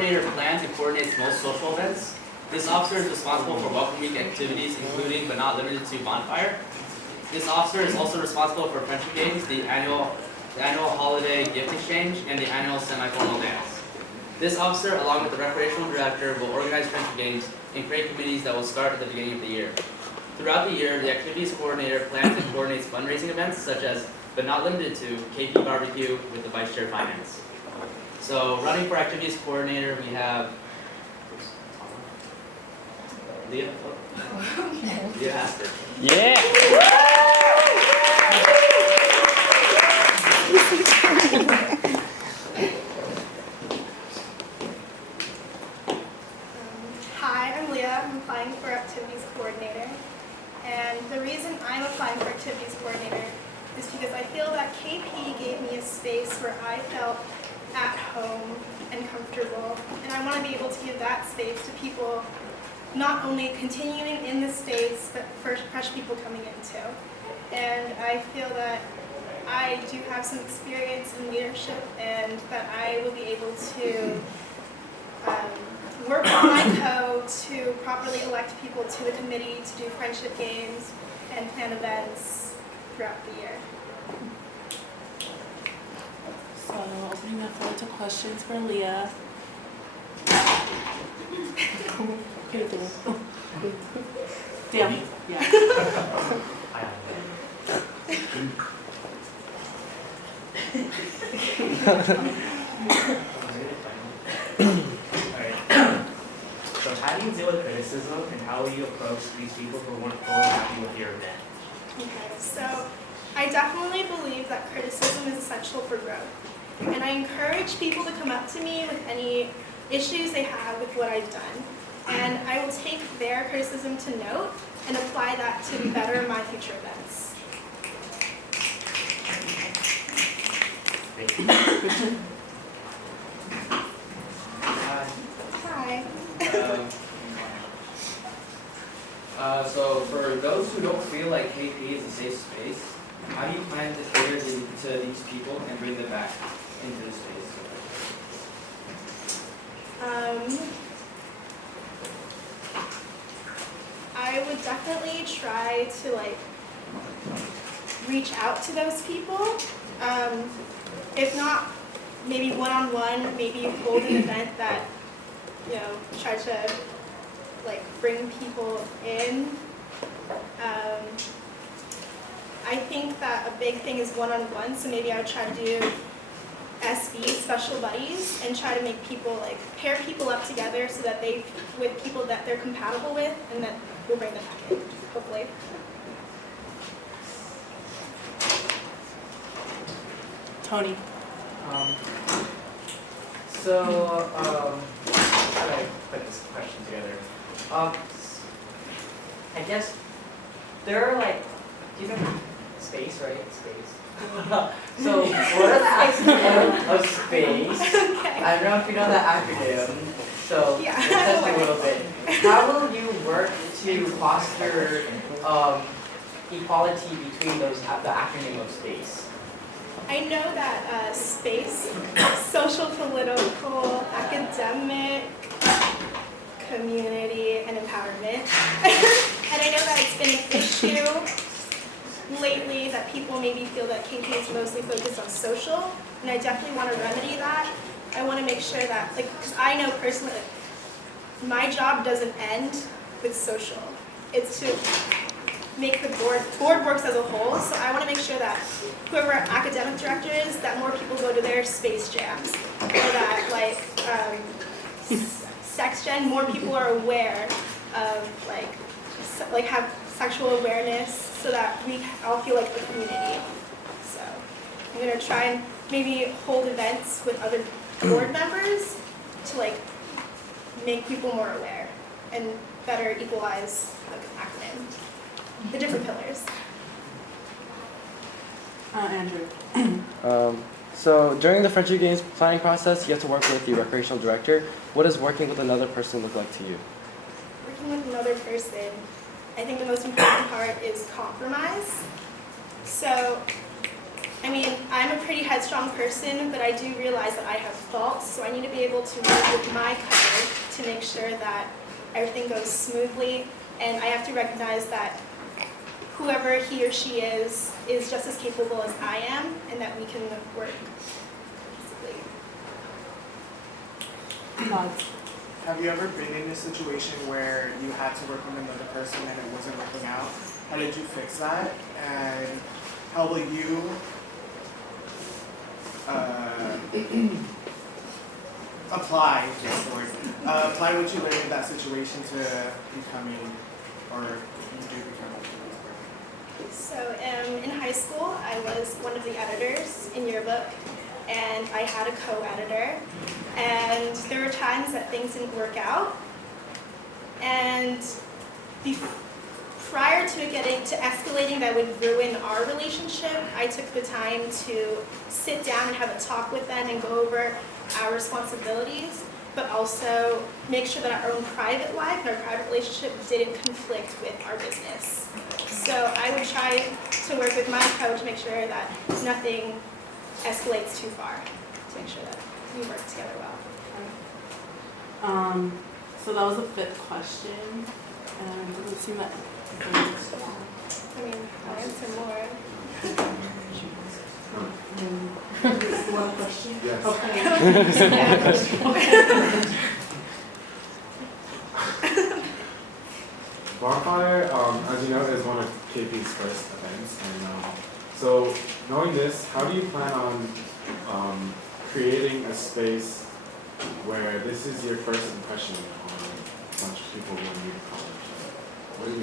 coordinator plans and coordinates most social events. This officer is responsible for Welcome Week activities, including but not limited to bonfire. This officer is also responsible for friendship games, the annual holiday gift exchange, and the annual semifinal dance. This officer, along with the recreational director, will organize friendship games and create committees that will start at the beginning of the year. Throughout the year, the activities coordinator plans and coordinates fundraising events such as, but not limited to, KP Barbecue with the Vice Chair Finance. So, running for activities coordinator, we have Leah. Leah Asprer. Yeah. Hi, I'm Leah. I'm applying for activities coordinator. And the reason I'm applying for activities coordinator is because I feel that KP gave me a space where I felt at home and comfortable. And I want to be able to give that space to people not only continuing in the States, but for fresh people coming in too. And I feel that I do have some experience in leadership and that I will be able to work with my co to properly elect people to the committee to do friendship games and plan events throughout the year. So, opening the floor to questions for Leah. Damn. Yeah. So how do you deal with criticism and how will you approach these people who weren't fully happy with your event? Okay, so I definitely believe that criticism is essential for growth. And I encourage people to come up to me with any issues they have with what I've done. And I will take their criticism to note and apply that to better my future events. Thank you. Hi. So for those who don't feel like KP is a safe space, how do you plan to cater to these people and bring them back into the space? I would definitely try to reach out to those people. If not, maybe one-on-one, maybe hold an event that, try to bring people in. I think that a big thing is one-on-one, so maybe I would try to do SB, special buddies, and try to make people, pair people up together so that with people that they're compatible with, and then we'll bring them back in, hopefully. Tony. How do I put this question together? I guess there are do you know space, right? Space. So what is the acronym of space? Okay. I don't know if you know that acronym. So Yeah. let's test a little bit. How will you work to foster equality between the acronym of space? I know that space, social, political, academic, community, and empowerment. And I know that it's been an issue lately that people maybe feel that KP is mostly focused on social, and I definitely want to remedy that. I want to make sure that, because I know personally, my job doesn't end with social. It's to make the board works as a whole, so I want to make sure that whoever our academic director is, that more people go to their space jams, or that sex gen, more people are aware of have sexual awareness, so that we all feel like a community. So I'm gonna try and maybe hold events with other board members to make people more aware and better equalize the acronym, the different pillars. Andrew. So during the Friendship Games planning process, you have to work with the recreational director. What does working with another person look like to you? Working with another person, I think the most important part is compromise. So I mean, I'm a pretty headstrong person, but I do realize that I have faults, so I need to be able to work with my code to make sure that everything goes smoothly, and I have to recognize that whoever he or she is just as capable as I am, and that we can work peaceably. Lots. Have you ever been in a situation where you had to work with another person and it wasn't working out? How did you fix that? And how will you apply what you learned in that situation to becoming, or you do become a So in high school, I was one of the editors in yearbook, and I had a co-editor, and there were times that things didn't work out, and prior to it getting to escalating that would ruin our relationship, I took the time to sit down and have a talk with them and go over our responsibilities, but also make sure that our own private life and our private relationship didn't conflict with our business. So I would try to work with my coach to make sure that nothing escalates too far, to make sure that we work together well. So that was the 5th question, and it doesn't seem that. I mean, I'll answer more. One question? Yes. Bonfire, as you know, is one of KP's first events, and so knowing this, how do you plan on creating a space where this is your first impression on a bunch of people who are new to college? What are your